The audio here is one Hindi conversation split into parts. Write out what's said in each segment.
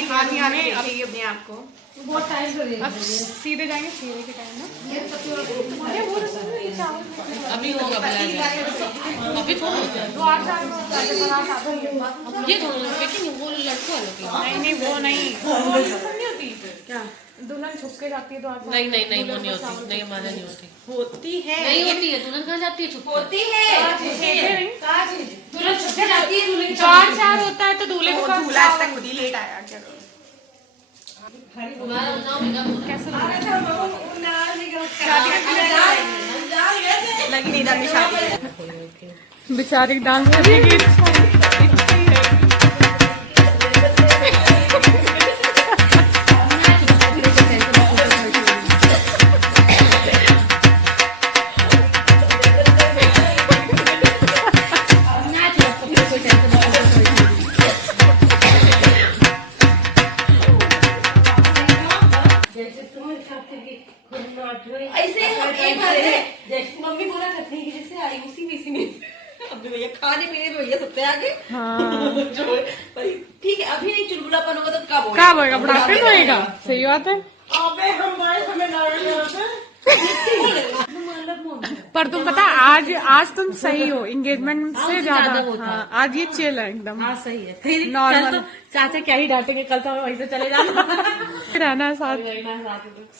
नहीं हाथ नहीं आने चाहिए अपने आप को। बहुत टाइम से अब सीधे जाएंगे, सीधे के टाइम ना अभी होगा अभी थोड़ा ये दोनों लेकिन वो लड़कों वालों नहीं वो नहीं होती क्या दुल्हन छुप के जाती है तो आप नहीं वो नहीं होती, नहीं हमारे नहीं होती, होती है, नहीं होती है। दुल्हन कहाँ जाती है? छुप होती है, दुल्हन छुप के जाती है। 4 होता है तो दूल्हे को दूल्हा आज तक खुद ही लेट आया। क्या करो लगी नहीं दादी शादी बेचारी डांस करने की मम्मी बोला करती है कि जैसे आई उसी में इसी में अब भैया खाने पीने में भैया सबसे आगे। हाँ जो ठीक है अभी नहीं चुलबुलापन होगा तो कब होगा बुढ़ापे में होएगा। सही बात है। अबे हमारे समय पर तुम पता आज तुम सही हो एंगेजमेंट से ज्यादा। हाँ, आज ये चिल है एकदम। हाँ सही है। फिर नॉर्मल तो चाचा क्या ही डांटेंगे, कल तो वहीं से चले जाना रहना है साथ।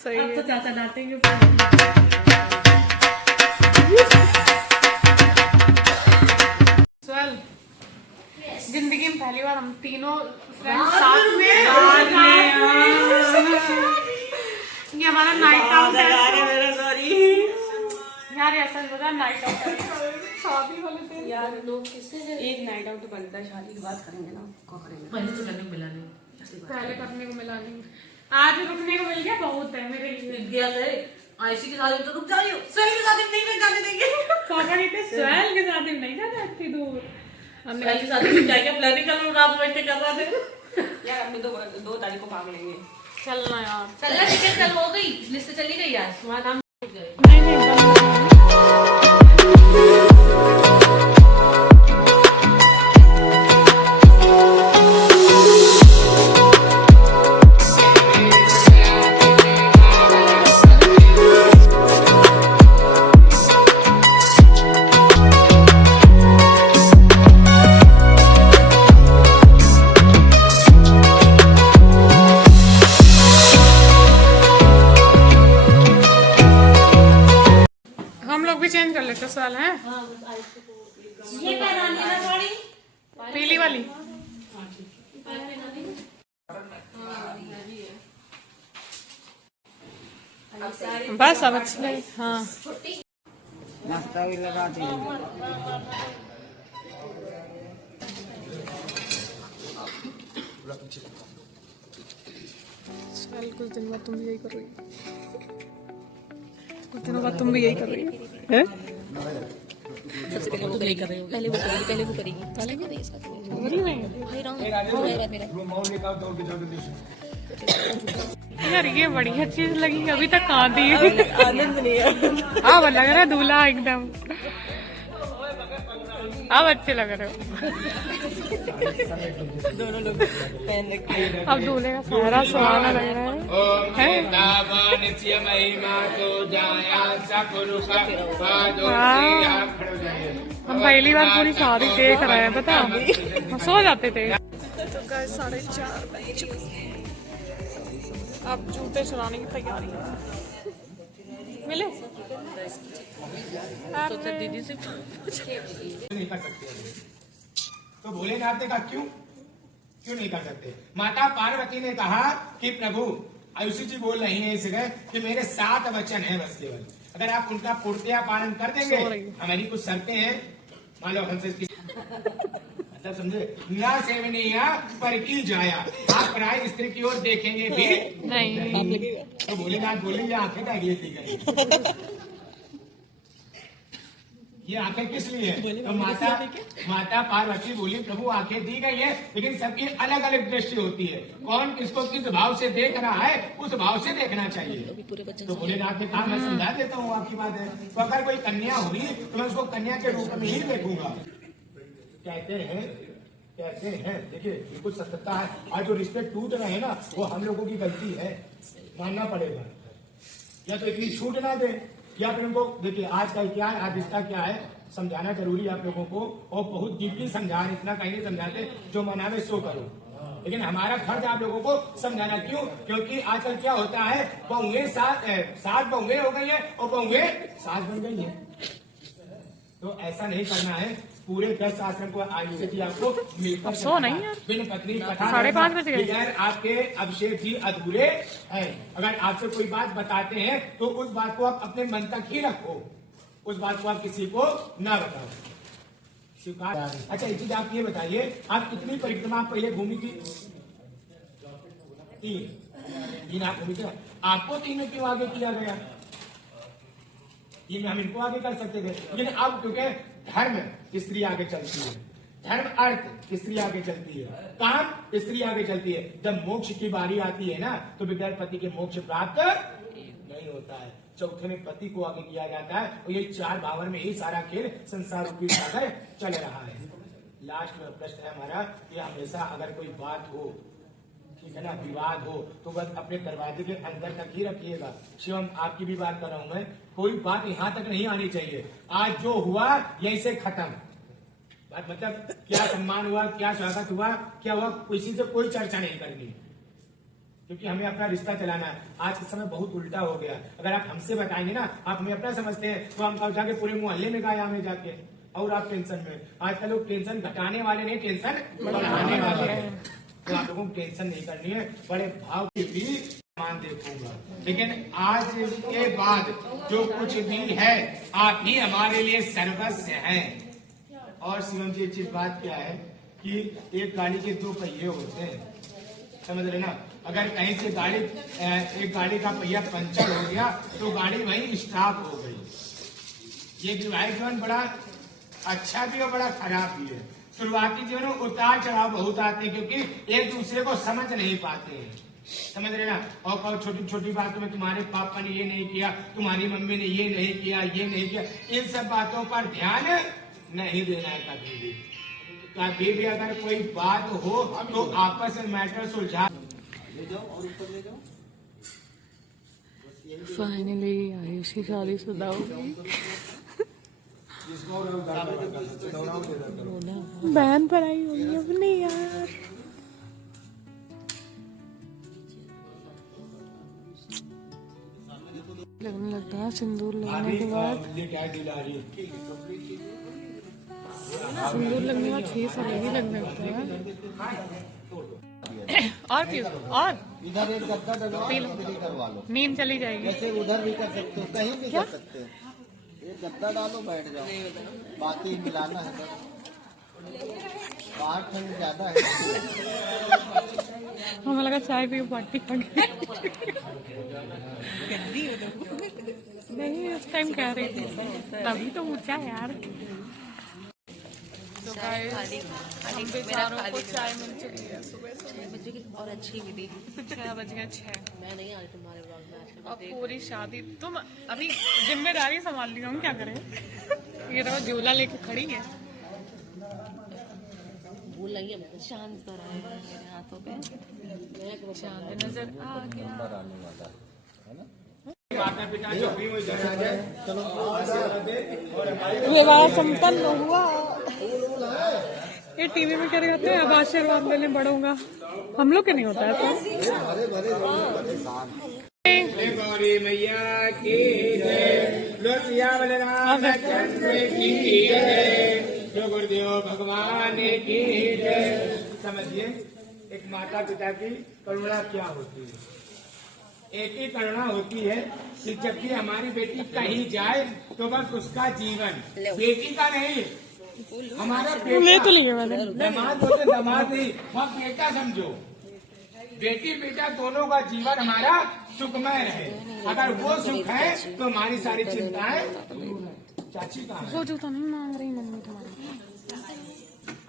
सही अब है। तो चाचा डांटेंगे। जिंदगी में पहली बार हम तीनों फ्रेंड्स साथ में ये हमारा नाइट आउट है। सॉरी यार ऐसा नहीं पता नाइट आउट है शादी वाले दिन। यार लोग किससे एक नाइट आउट बनता है, शादी की बात करेंगे ना क्या करेंगे। पहले तो करने को मिला नहीं, पहले करने को मिला नहीं, आज रुकने को मिल गया बहुत है मेरे लिए। आयशी के साथ तो रुक जा रही हो, सोहेल के साथ नहीं जाने देंगे। पापा कहते सोहेल के साथ नहीं जाना इतनी दूर। हमने सोहेल के साथ क्या क्या प्लानिंग कर लो, रात बैठ के कर रहे थे यार। हमने 2 तारीख को भाग लेंगे। चलना यार, चलना। टिकट कल हो गई, लिस्ट चली गई यार, तुम्हारा नाम गए। नहीं हम लोग भी चेंज कर लेते साल है। ये पहनानी है ना साड़ी, पीली वाली। बस अब अच्छी लगी। हाँ नाश्ता भी लगा दिए। चल कुछ दिन बाद तुम भी यही कर रही हो, कुछ दिनों बाद तुम भी यही कर रही हो हैं? सबसे पहले तो नहीं कर रहे हो, पहले वो करेगी यार ये बढ़िया चीज लगी, अभी तक कहाँ दी। आनंद नहीं है। अब लग रहा है दूल्हा एकदम, अब अच्छे लग रहे हो। दोनों लोग पहन रखे। अब दूल्हे का सारा सुहाना लग रहा है। हम पहली बार पूरी शादी देख रहे हैं, पता हम सो जाते थे। तो गाइस 4:30 बज चुके हैं, अब जूते चुराने की तैयारी है। मिले तो दीदी से नहीं कर सकते। तो भोलेनाथ ने कहा क्यों नहीं कर सकते? माता पार्वती ने कहा कि प्रभु आयुषी जी बोल रही हैं इस जगह कि मेरे 7 वचन हैं बस केवल, अगर आप उनका पूर्णतया पालन कर देंगे, हमारी कुछ शर्तें हैं, मान लो हमसे मतलब समझे, ना सेवनीय पर की जाया, आप पराई स्त्री की ओर देखेंगे भी नहीं। तो भोलेनाथ बोलेंगे आंखें का दी गई, ये आंखें किस लिए है? तो माता पार्वती बोली प्रभु आंखें दी गई है, लेकिन सबकी अलग अलग दृष्टि होती है, कौन किसको किस भाव से देख रहा है उस भाव से देखना चाहिए। तो भोलेनाथ ने कहा मैं समझा देता हूँ आपकी बात है, तो अगर कोई कन्या हुई तो मैं उसको कन्या के रूप में ही देखूंगा। कहते हैं कहते हैं, देखिए बिल्कुल सत्यता है। आज जो रिश्ते टूट रहे हैं ना, वो हम लोगों की गलती है, मानना पड़ेगा। या तो इतनी छूट ना दे, या फिर उनको देखिए आजकल क्या है, आज रिश्ता क्या है समझाना जरूरी है आप लोगों को, और बहुत डीपली समझा, इतना कहीं नहीं समझाते, जो मनावे सो करो। लेकिन हमारा फर्ज आप लोगों को समझाना। क्यों? क्योंकि आजकल क्या होता है, बहुएं सास बहुएं हो गई है और बहुएं सास बन गई है। तो ऐसा नहीं करना है। पूरे 10 आश्रम को आयुष्य की आपको मिलकर सो नहीं यार, बिन पत्नी कथा 5:30 बज गए। बगैर आपके अभिषेक भी अधूरे हैं। अगर आपसे कोई बात बताते हैं तो उस बात को आप अपने मन तक ही रखो, उस बात को आप किसी को ना बताओ। स्वीकार। अच्छा एक चीज आप ये बताइए, आप कितनी परिक्रमा पहले घूमी थी? 3 आप घूमी थे। आपको 3 में क्यों आगे किया गया? ये हम इनको आगे कर सकते थे, लेकिन अब क्योंकि धर्म स्त्री आगे चलती है, धर्म अर्थ स्त्री आगे चलती है, काम स्त्री आगे चलती है। जब मोक्ष की बारी आती है ना, तो बगैर पति के मोक्ष प्राप्त नहीं होता है। चौथे में पति को आगे किया जाता है, और ये 4 भावर में ही सारा खेल संसार रूपी सागर चल रहा है। लास्ट में प्रश्न है हमारा कि हमेशा अगर कोई बात हो, ठीक है ना, विवाद हो, तो बस अपने दरवाजे के अंदर तक ही रखिएगा। शिवम आपकी भी बात कर रहा हूं मैं, कोई बात यहाँ तक नहीं आनी चाहिए। आज जो हुआ यहीं से खत्म। बात मतलब क्या सम्मान हुआ, क्या स्वागत हुआ, क्या हुआ, किसी से कोई चर्चा नहीं करनी, क्योंकि हमें अपना रिश्ता चलाना है। आज के समय बहुत उल्टा हो गया। अगर आप हमसे बताएंगे ना, आप हमें अपना समझते हैं, तो हम कब जाके पूरे मोहल्ले में गाया हमें जाके, और आप टेंशन में। आजकल लोग टेंशन घटाने वाले नहीं, टेंशन बढ़ाने वाले हैं। तो आप लोगों को टेंशन नहीं करनी है, बड़े भाव के भी मान देखूंगा। लेकिन आज के बाद जो कुछ भी है, आप ही हमारे लिए सर्वस्व हैं। और शिवम जी एक चीज बात क्या है कि एक गाड़ी के 2 पहिए होते हैं, समझ रहे ना। अगर कहीं से एक गाड़ी का पहिया पंचर हो गया तो गाड़ी वहीं स्टॉप हो गई। ये विवाहित जीवन बड़ा अच्छा भी और बड़ा खराब भी है। शुरुआती जीवन में उतार चढ़ाव बहुत आते हैं, क्योंकि एक दूसरे को समझ नहीं पाते हैं, समझ रहे ना। और छोटी छोटी बातों में तुम्हारे पापा ने ये नहीं किया, तुम्हारी मम्मी ने ये नहीं किया, ये नहीं किया, इन सब बातों पर ध्यान नहीं देना है कभी भी। कभी भी अगर कोई बात हो तो आपस में मैटर सुलझा। फाइनली आयुष की शादी शुदा हो गई। बहन पर आई होगी अपनी यार। लगने लगता है सिंदूर लगने के बाद, सिंदूर लगने के बाद फेस अलग ही लगने लगता है। और क्यों? और इधर एक गद्दा डलवा लो, नींद चली जाएगी। जैसे उधर भी कर सकते हो, कहीं भी कर सकते हो। एक गद्दा डालो, बैठ जाओ, बाकी मिलाना है। बाहर ठंड ज्यादा है। हमें लगा चाय पी पार्टी नहीं, उस टाइम कह रही थी, तभी तो पूछा यार। तो हम बेचारों को चाय मिल चुकी है सुबह 6 बजे की, और अच्छी भी थी। 6 बज गए 6। मैं नहीं आई तुम्हारे ब्लॉग में आज। अब पूरी शादी तुम अभी जिम्मेदारी संभाल रही हो, हम क्या करें। ये तो झूला लेके खड़ी है। भूल लगी है, चांद पर आए मेरे हाथों पे, चांद नजर आ गया। माता पिता जो भी वो इधर आ जाए, विवाह संपन्न हुआ। ये टीवी में क्या कहते हैं, अब आशीर्वाद लेने बढ़ूंगा। हम लोग के नहीं होता है गौरी मैया की जय, लोसिया बलराम चंद्र की जय, जो गुरुदेव भगवान की जय। समझिए एक माता पिता की करुणा क्या होती है। एक ही करुणा होती है कि जब भी हमारी बेटी कहीं जाए तो बस उसका जीवन, बेटी का नहीं, हमारा बेटा, दामाद होते दामाद नहीं, वह बेटा समझो। बेटी बेटा दोनों का जीवन हमारा सुखमय रहे। अगर वो सुख है तो हमारी सारी चिंताएं। चाची कहाँ है? वो जूता नहीं मांग रही मम्मी तुम्हारी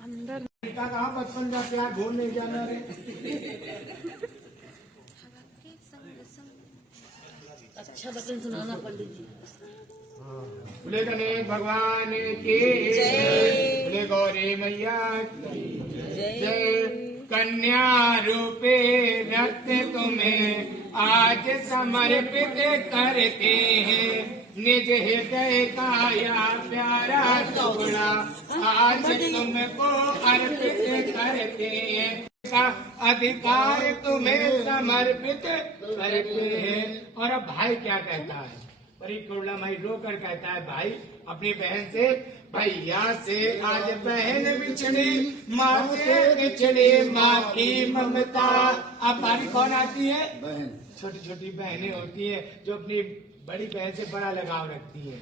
अंदर। बेटा कहाँ बचपन का प्यार भूल नहीं जाना रे। अच्छा बचन सुनाना पंडित जी। बोले गणेश भगवान की जय, बोले गौरी मैया की जय। कन्या रूपे रक्त तुम्हें आज समर्पित करते हैं, निज हृदय का या प्यारा टुकड़ा आज तुमको अर्पित करते हैं, का अधिकार तुम्हें समर्पित करते हैं। और अब भाई क्या कहता है, परिपूर्ण भाई रोकर कहता है भाई अपनी बहन से, भैया से आज बहन बिछड़ी, माँ से बिछड़ी माँ की ममता। अब बारी कौन आती है, बहन। छोटी छोटी बहनें होती है जो अपनी बड़ी बहन से बड़ा लगाव रखती है।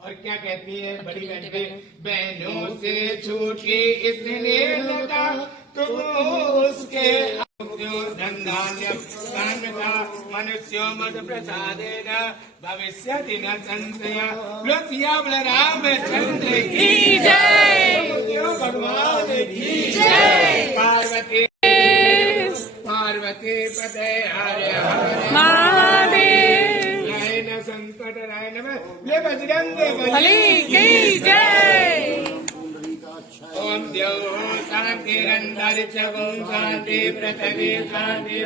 और क्या कहती है बड़ी बहन पे, बहनों से छूटी इसलिए लगा तुम उसके धन्धान्यम मनुष्यो मद प्रसादेन भविष्य दिन संशय। रामचंद्र की जय, भगवान की जय। पार्वती पार्वती पते हरे हरे महादेव नयन संकट राय नमः ले बजरंग बली की जय। ओम देव शांतिरंतरिक्षं शांति पृथ्वी शांति।